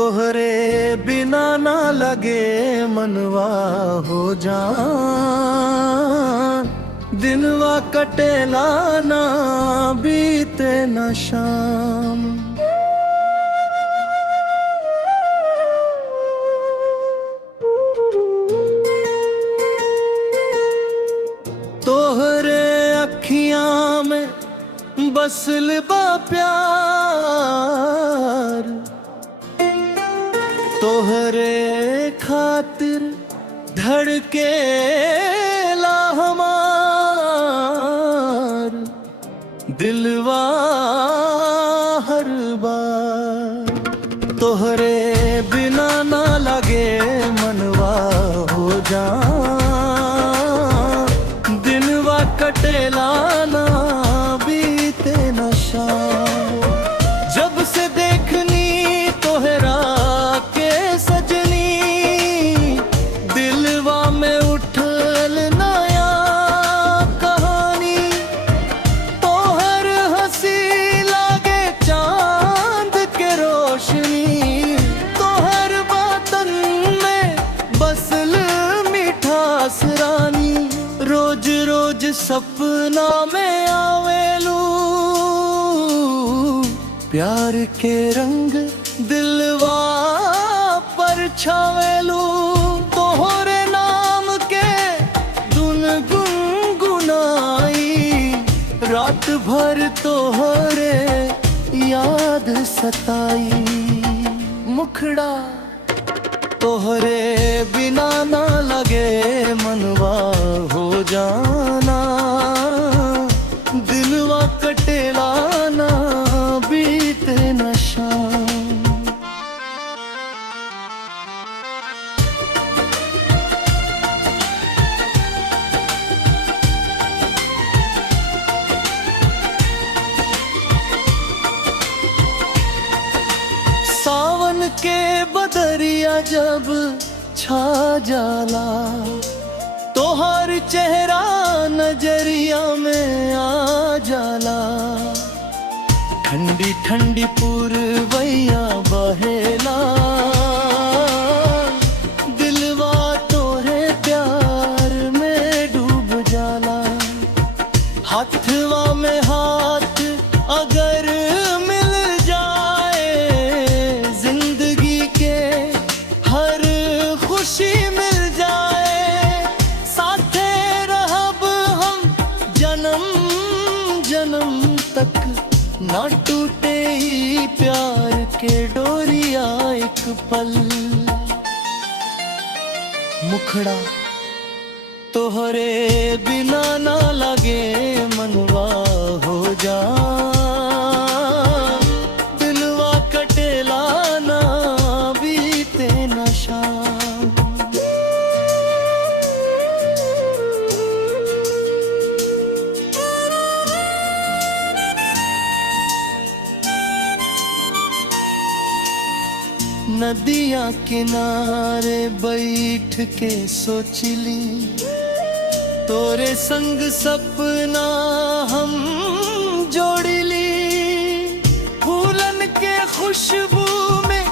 तोहरे बिना ना लगे मनवा हो जान, दिनवा कटेला ना बीते न शाम। तोहरे अखियां में बसल बा प्यार, तोहरे खातिर धड़केला हमार दिलवा हर बार। तोहरे बिना ना लगे मनवा हो जान, दिनवा कटेला ना बीते न शाम। जब से देखनी तोहरा के सजनी, दिलवा में उठल नया कहानी। तोहर हंसी लागे चांद के रोशनी, तोहर बातन में बसल मिठास रानी। रोज रोज सपना में आवेलू, प्यार के रंग दिलवा पर छावेलू। तोहरे नाम के धुन गुनगुनाई, रात भर तोहरे याद सताई। मुखड़ा तोहरे बिना ना लगे मनवा हो जाना, दिलवा कटेला ना बीते न शाम। सावन के बदरिया जब छा जाला, तोहर चेहरा नजरिया में आ जाला। ठंडी ठंडी पुरवैया बहेला, दिलवा तोरे प्यार में डूब जाला। हाथवा में हाथ अगर मिल जाए, जिंदगी के हर खुशी मिल जाए। साथे रहब हम जन्म जन्म तक, ना टूटे ही प्यार के डोरिया एक पल। मुखड़ा तोहरे बिना ना लगे मनवा हो जा, दिलवा कटेला ना बीते न शाम। नदिया किनारे बैठ के सोचली, तोरे संग सपना हम जोड़ली। फूलन के खुशबू में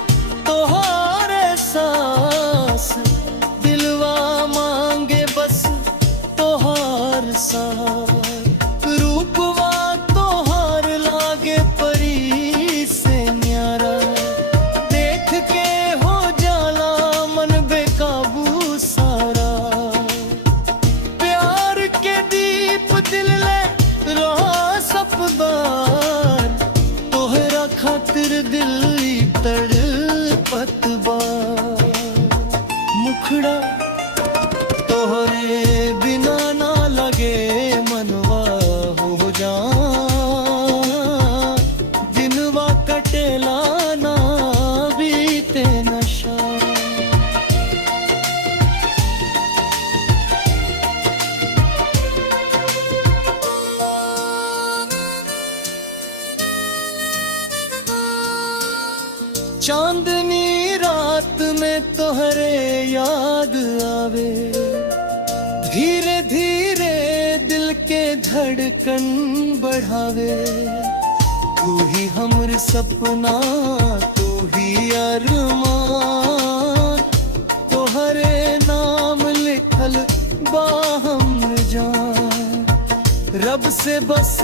तोहारे सांस, दिलवा मांगे बस तोहार साथ। रूपवा तोहार लागे परी से न्यारा, देख के हो जाला मन बेकाबू सारा। प्यार के दीप दिल ले रोसपदार, तोहरा खातिर दिल तड़पत बा। मुखड़ा तोहरे बिना ना लगे मनवा हो जा, दिनवा कटेला ना बीते न शाम। चांदनी रात में तोहरे याद आवे, धीरे धीरे दिल के धड़कन बढ़ावे। तू ही हमर सपना, तू ही अरमान तो हरे नाम लिखल बाहम जान रब से बस